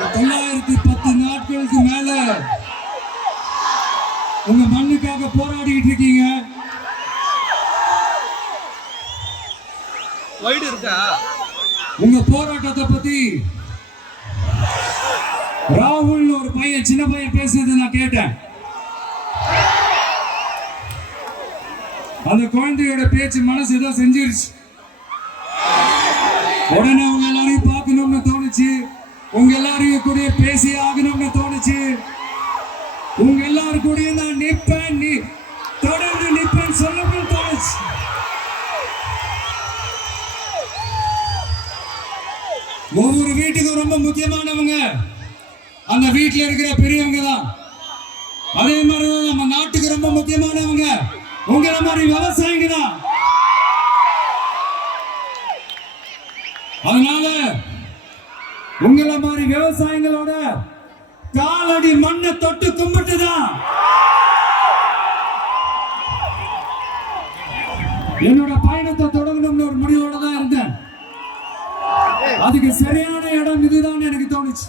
910 நாட்களுக்கு மேல உங்க மண்ணுக்காக போராடிட்டு இருக்கீங்க. உங்க போராட்டத்தை பத்தி ராகுல் ஒரு பையன், சின்ன பையன் பேசுறதை நான் கேட்டேன். அந்த குழந்தையோட பேச்சு மனசு ஏதோ செஞ்சிருச்சு. உடனே உங்க எல்லாரையும் பார்க்கணும்னு தோணுச்சு, உங்க எல்லாரையும் கூட பேசி ஆகணும்னு தோணுச்சு. உங்க எல்லாரும் கூட நான் நிப்பேன், நீ தொடர்ந்து நிப்பேன் சொல்லணும்னு தோணுச்சு. ஒவ்வொரு வீட்டுக்கும் ரொம்ப முக்கியமானவங்க அந்த வீட்டுல இருக்கிற பெரியவங்க தான். அதே மாதிரிதான் நம்ம நாட்டுக்கு ரொம்ப முக்கியமானவங்க உங்கள மாதிரி விவசாயிங்க தான். அதனால உங்கள மாதிரி விவசாயிகளோட காலடி மண்ணை தொட்டு கும்பிட்டுதான் என்னோட பயணத்தை தொடங்கணும்னு ஒரு முடிவோட தான் இருந்தேன். அதுக்கு சரியான இடம் இதுதான் எனக்கு தோணுச்சு.